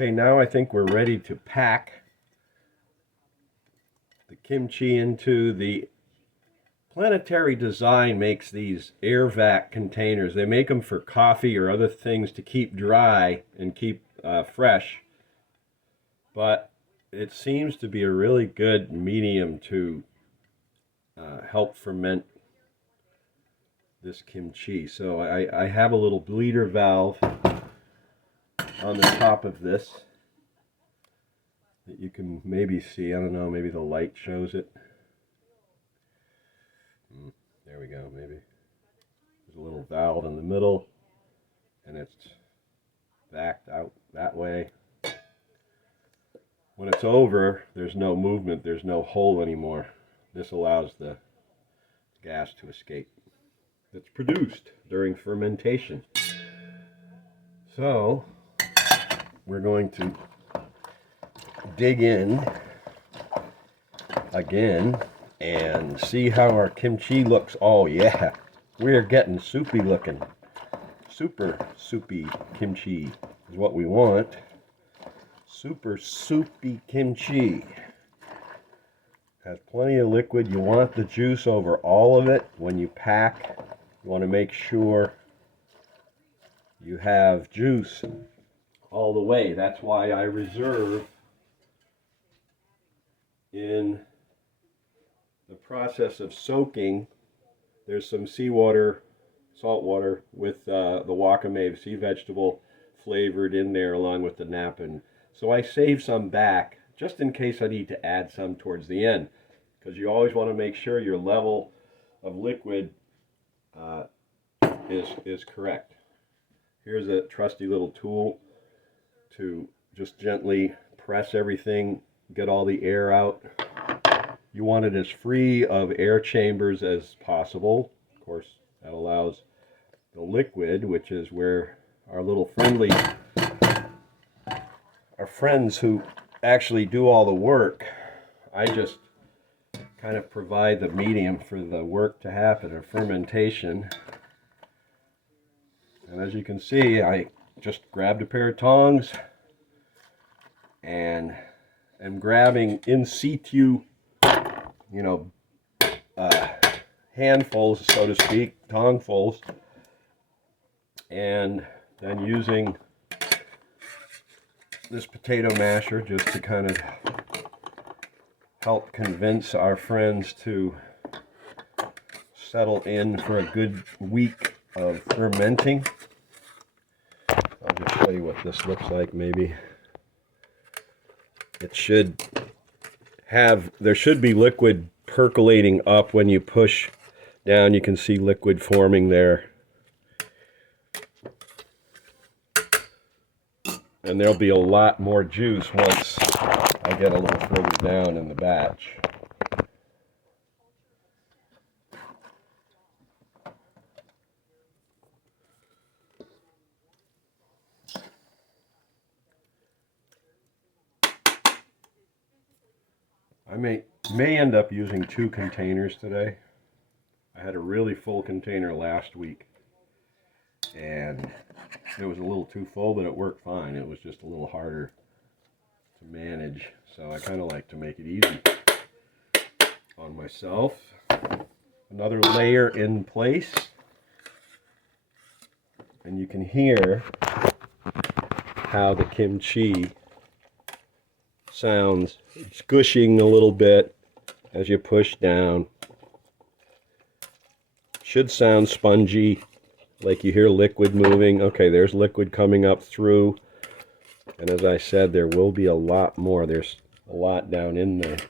Okay, now I think we're ready to pack the kimchi into the Planetary Design makes these air vac containers. They make them for coffee or other things to keep dry and keep fresh. But it seems to be a really good medium to help ferment this kimchi. So I have a little bleeder valve on the top of this that you can maybe see. I don't know, maybe the light shows it. There we go, maybe. There's a little valve in the middle, and it's backed out that way. When it's over, there's no movement, there's no hole anymore. This allows the gas to escape. It's produced during fermentation. So, we're going to dig in again and see how our kimchi looks. Oh yeah, we're getting soupy looking. Super soupy kimchi is what we want. Super soupy kimchi. Has plenty of liquid. You want the juice over all of it when you pack. You want to make sure you have juice all the way. That's why I reserve in the process of soaking. There's some seawater, salt water with the wakame, sea vegetable, flavored in there along with the napkin. So I save some back just in case I need to add some towards the end, because you always want to make sure your level of liquid is correct. Here's a trusty little tool to just gently press everything, get all the air out. You want it as free of air chambers as possible. Of course, that allows the liquid, which is where our little friendly, our friends who actually do all the work. I just kind of provide the medium for the work to happen, or fermentation. And as you can see, I just grabbed a pair of tongs and am grabbing in situ, handfuls, so to speak, tongfuls, and then using this potato masher just to kind of help convince our friends to settle in for a good week of fermenting. I'll just show you what this looks like. Maybe it should have, there should be liquid percolating up when you push down. You can see liquid forming there. And there'll be a lot more juice once I get a little further down in the batch. I may end up using 2 containers today. I had a really full container last week, and it was a little too full, but it worked fine. It was just a little harder to manage, so I kind of like to make it easy on myself. Another layer in place, and you can hear how the kimchi sounds. It's gushing a little bit as you push down. Should sound spongy, like you hear liquid moving. Okay, there's liquid coming up through, and as I said, there will be a lot more. There's a lot down in the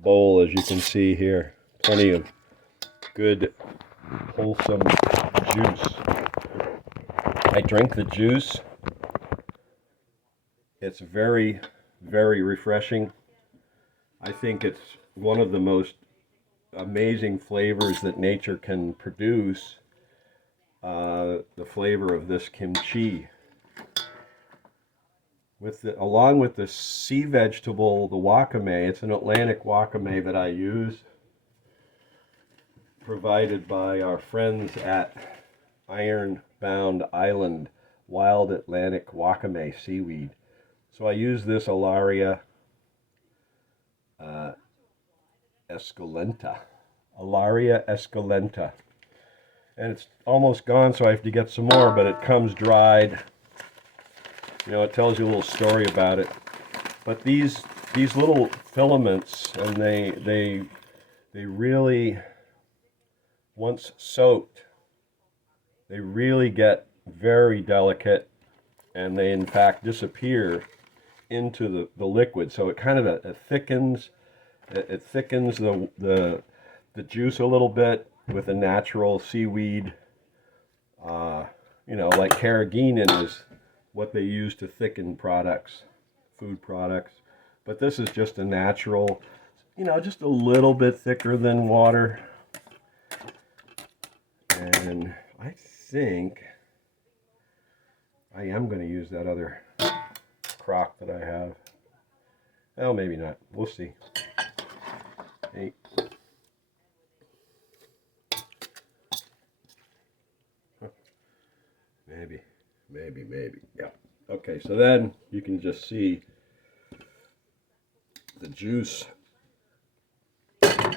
bowl, as you can see here. Plenty of good, wholesome juice. I drink the juice. It's very, very refreshing. I think it's one of the most amazing flavors that nature can produce. The flavor of this kimchi, along with the sea vegetable, the wakame. It's an Atlantic wakame that I use, provided by our friends at Ironbound Island, Wild Atlantic Wakame Seaweed. So I use this Alaria esculenta. Alaria esculenta. And it's almost gone, so I have to get some more, but it comes dried. You know, it tells you a little story about it. But these little filaments, and they really, once soaked, they really get very delicate, and they in fact disappear into the liquid. So it kind of it thickens the juice a little bit with a natural seaweed. You know, like carrageenan is what they use to thicken products, food products. But this is just a natural, you know, just a little bit thicker than water. And I think I am going to use that other crock that I have. Well, maybe not. We'll see. Hey. Maybe. Yeah. Okay, so then you can just see the juice. Okay,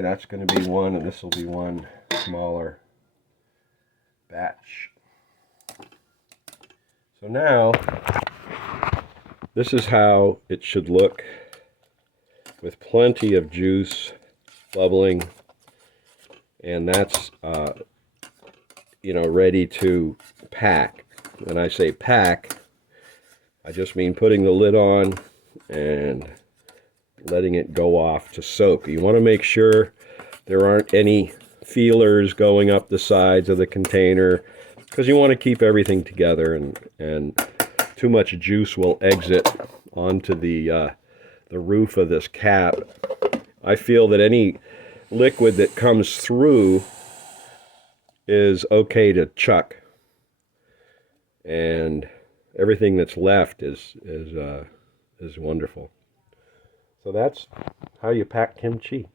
that's going to be one, and this will be one smaller batch. So now, this is how it should look, with plenty of juice bubbling, and that's you know, ready to pack. When I say pack, I just mean putting the lid on and letting it go off to soak. You want to make sure there aren't any feelers going up the sides of the container, because you want to keep everything together, and too much juice will exit onto the roof of this cap. I feel that any liquid that comes through is okay to chuck, and everything that's left is wonderful. So that's how you pack kimchi.